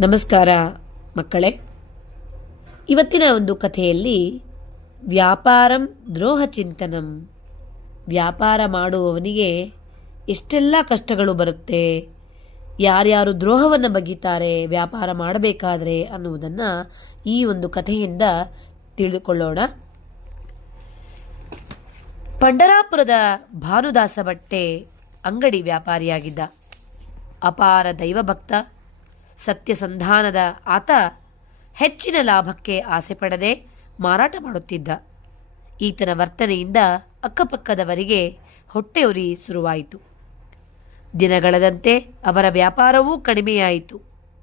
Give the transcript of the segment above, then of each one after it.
ನಮಸ್ಕಾರ ಮಕ್ಕಳೇ. ಇವತ್ತಿನ ಒಂದು ಕಥೆಯಲ್ಲಿ ವ್ಯಾಪಾರಂ ದ್ರೋಹ ಚಿಂತನಂ, ವ್ಯಾಪಾರ ಮಾಡುವವನಿಗೆ ಎಷ್ಟೆಲ್ಲ ಕಷ್ಟಗಳು ಬರುತ್ತೆ, ಯಾರ್ಯಾರು ದ್ರೋಹವನ್ನು ಬಗೆಯುತ್ತಾರೆ ವ್ಯಾಪಾರ ಮಾಡಬೇಕಾದ್ರೆ ಅನ್ನುವುದನ್ನು ಈ ಒಂದು ಕಥೆಯಿಂದ ತಿಳಿದುಕೊಳ್ಳೋಣ. ಪಂಡರಾಪುರದ ಭಾನುದಾಸ ಬಟ್ಟೆ ಅಂಗಡಿ ವ್ಯಾಪಾರಿಯಾಗಿದ್ದ. ಅಪಾರ ದೈವಭಕ್ತ, ಸತ್ಯಸಂಧಾನದ ಆತ ಹೆಚ್ಚಿನ ಲಾಭಕ್ಕೆ ಆಸೆ ಪಡದೆ ಮಾರಾಟ ಮಾಡುತ್ತಿದ್ದ. ಈತನ ವರ್ತನೆಯಿಂದ ಅಕ್ಕಪಕ್ಕದವರಿಗೆ ಹೊಟ್ಟೆಯುರಿ ಶುರುವಾಯಿತು. ದಿನಗಳದಂತೆ ಅವರ ವ್ಯಾಪಾರವೂ ಕಡಿಮೆಯಾಯಿತು.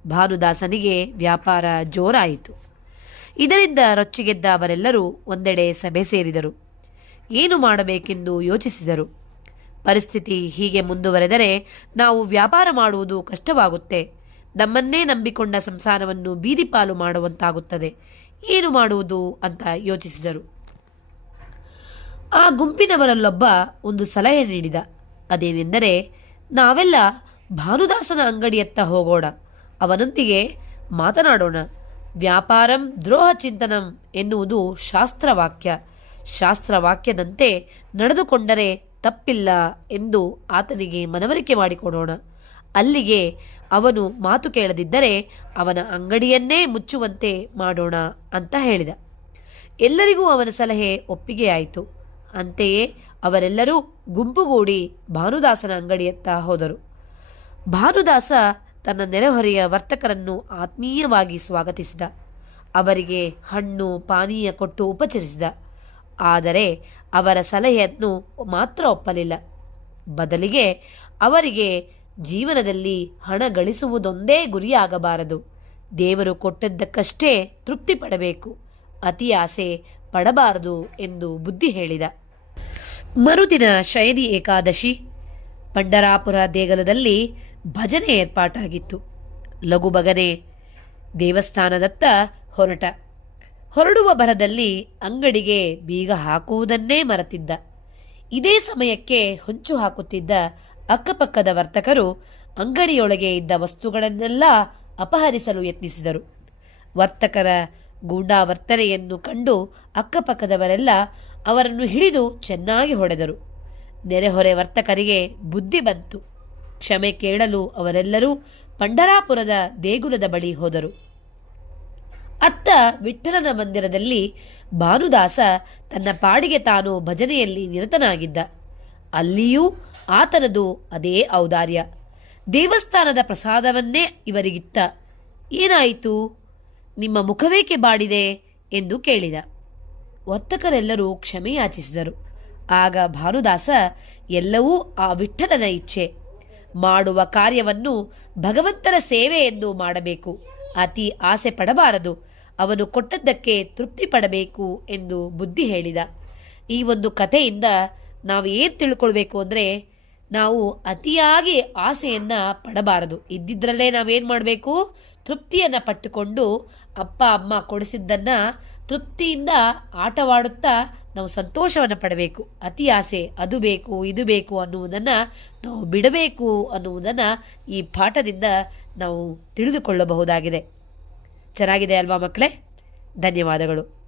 ಭಾನುದಾಸನಿಗೆ ವ್ಯಾಪಾರ ಜೋರಾಯಿತು. ಇದರಿಂದ ರೊಚ್ಚಿಗೆದ್ದ ಅವರೆಲ್ಲರೂ ಒಂದೆಡೆ ಸಭೆ ಸೇರಿದರು. ಏನು ಮಾಡಬೇಕೆಂದು ಯೋಚಿಸಿದರು. ಪರಿಸ್ಥಿತಿ ಹೀಗೆ ಮುಂದುವರೆದರೆ ನಾವು ವ್ಯಾಪಾರ ಮಾಡುವುದು ಕಷ್ಟವಾಗುತ್ತೆ, ನಮ್ಮನ್ನೇ ನಂಬಿಕೊಂಡ ಸಂಸಾರವನ್ನು ಬೀದಿಪಾಲು ಮಾಡುವಂತಾಗುತ್ತದೆ, ಏನು ಮಾಡುವುದು ಅಂತ ಯೋಚಿಸಿದರು. ಆ ಗುಂಪಿನವರಲ್ಲೊಬ್ಬ ಒಂದು ಸಲಹೆ ನೀಡಿದ. ಅದೇನೆಂದರೆ, ನಾವೆಲ್ಲ ಭಾನುದಾಸನ ಅಂಗಡಿಯತ್ತ ಹೋಗೋಣ, ಅವನೊಂದಿಗೆ ಮಾತನಾಡೋಣ. ವ್ಯಾಪಾರಂ ದ್ರೋಹ ಚಿಂತನಂ ಎನ್ನುವುದು ಶಾಸ್ತ್ರವಾಕ್ಯ. ಶಾಸ್ತ್ರವಾಕ್ಯದಂತೆ ನಡೆದುಕೊಂಡರೆ ತಪ್ಪಿಲ್ಲ ಎಂದು ಆತನಿಗೆ ಮನವರಿಕೆ ಮಾಡಿಕೊಡೋಣ. ಅಲ್ಲಿಗೆ ಅವನು ಮಾತು ಕೇಳದಿದ್ದರೆ ಅವನ ಅಂಗಡಿಯನ್ನೇ ಮುಚ್ಚುವಂತೆ ಮಾಡೋಣ ಅಂತ ಹೇಳಿದ. ಎಲ್ಲರಿಗೂ ಅವನ ಸಲಹೆ ಒಪ್ಪಿಗೆಯಾಯಿತು. ಅಂತೆಯೇ ಅವರೆಲ್ಲರೂ ಗುಂಪುಗೂಡಿ ಭಾನುದಾಸನ ಅಂಗಡಿಯತ್ತ ಹೋದರು. ಭಾನುದಾಸ ತನ್ನ ನೆರೆಹೊರೆಯ ವರ್ತಕರನ್ನು ಆತ್ಮೀಯವಾಗಿ ಸ್ವಾಗತಿಸಿದ. ಅವರಿಗೆ ಹಣ್ಣು ಪಾನೀಯ ಕೊಟ್ಟು ಉಪಚರಿಸಿದ. ಆದರೆ ಅವರ ಸಲಹೆಯನ್ನು ಮಾತ್ರ ಒಪ್ಪಲಿಲ್ಲ. ಬದಲಿಗೆ ಅವರಿಗೆ ಜೀವನದಲ್ಲಿ ಹಣ ಗಳಿಸುವುದೊಂದೇ ಗುರಿಯಾಗಬಾರದು, ದೇವರು ಕೊಟ್ಟದ್ದಕ್ಕಷ್ಟೇ ತೃಪ್ತಿ ಪಡಬೇಕು, ಅತಿ ಆಸೆ ಪಡಬಾರದು ಎಂದು ಬುದ್ಧಿ ಹೇಳಿದ. ಮರುದಿನ ಶಯನಿ ಏಕಾದಶಿ. ಪಂಡರಾಪುರ ದೇಗುಲದಲ್ಲಿ ಭಜನೆ ಏರ್ಪಾಟಾಗಿತ್ತು. ಲಘುಬಗನೆ ದೇವಸ್ಥಾನದತ್ತ ಹೊರಡುವ ಭರದಲ್ಲಿ ಅಂಗಡಿಗೆ ಬೀಗ ಹಾಕುವುದನ್ನೇ ಮರೆತಿದ್ದ. ಇದೇ ಸಮಯಕ್ಕೆ ಹೊಂಚು ಹಾಕುತ್ತಿದ್ದ ಅಕ್ಕಪಕ್ಕದ ವರ್ತಕರು ಅಂಗಡಿಯೊಳಗೆ ಇದ್ದ ವಸ್ತುಗಳನ್ನೆಲ್ಲ ಅಪಹರಿಸಲು ಯತ್ನಿಸಿದರು. ವರ್ತಕರ ಗೂಂಡಾವರ್ತನೆಯನ್ನು ಕಂಡು ಅಕ್ಕಪಕ್ಕದವರೆಲ್ಲ ಅವರನ್ನು ಹಿಡಿದು ಚೆನ್ನಾಗಿ ಹೊಡೆದರು. ನೆರೆಹೊರೆ ವರ್ತಕರಿಗೆ ಬುದ್ಧಿ ಬಂತು. ಕ್ಷಮೆ ಕೇಳಲು ಅವರೆಲ್ಲರೂ ಪಂಡರಾಪುರದ ದೇಗುಲದ ಬಳಿ ಹೋದರು. ಅತ್ತ ವಿಠ್ಠಲನ ಮಂದಿರದಲ್ಲಿ ಭಾನುದಾಸ ತನ್ನ ಪಾಡಿಗೆ ತಾನು ಭಜನೆಯಲ್ಲಿ ನಿರತನಾಗಿದ್ದ. ಅಲ್ಲಿಯೂ ಆತನದು ಅದೇ ಔದಾರ್ಯ. ದೇವಸ್ಥಾನದ ಪ್ರಸಾದವನ್ನೇ ಇವರಿಗಿತ್ತ. ಏನಾಯಿತು, ನಿಮ್ಮ ಮುಖವೇಕೆ ಬಾಡಿದೆ ಎಂದು ಕೇಳಿದ. ವರ್ತಕರೆಲ್ಲರೂ ಕ್ಷಮೆಯಾಚಿಸಿದರು. ಆಗ ಭಾನುದಾಸ, ಎಲ್ಲವೂ ಆ ವಿಠ್ಠಲನ ಇಚ್ಛೆ, ಮಾಡುವ ಕಾರ್ಯವನ್ನು ಭಗವಂತನ ಸೇವೆ ಎಂದು ಮಾಡಬೇಕು, ಅತಿ ಆಸೆ ಪಡಬಾರದು, ಅವನು ಕೊಟ್ಟದ್ದಕ್ಕೆ ತೃಪ್ತಿ ಪಡಬೇಕು ಎಂದು ಬುದ್ಧಿ ಹೇಳಿದ. ಈ ಒಂದು ಕಥೆಯಿಂದ ನಾವು ಏನು ತಿಳ್ಕೊಳ್ಬೇಕು ಅಂದರೆ, ನಾವು ಅತಿಯಾಗಿ ಆಸೆಯನ್ನು ಪಡಬಾರದು. ಇದ್ದಿದ್ರಲ್ಲೇ ನಾವೇನು ಮಾಡಬೇಕು, ತೃಪ್ತಿಯನ್ನು ಪಟ್ಟುಕೊಂಡು ಅಪ್ಪ ಅಮ್ಮ ಕೊಡಿಸಿದ್ದನ್ನು ತೃಪ್ತಿಯಿಂದ ಆಟವಾಡುತ್ತಾ ನಾವು ಸಂತೋಷವನ್ನು ಪಡಬೇಕು. ಅತಿ ಆಸೆ, ಅದು ಬೇಕು ಇದು ಬೇಕು ಅನ್ನುವುದನ್ನು ನಾವು ಬಿಡಬೇಕು ಅನ್ನುವುದನ್ನು ಈ ಪಾಠದಿಂದ ನಾವು ತಿಳಿದುಕೊಳ್ಳಬಹುದಾಗಿದೆ. ಚೆನ್ನಾಗಿದೆ ಅಲ್ವಾ ಮಕ್ಕಳೇ? ಧನ್ಯವಾದಗಳು.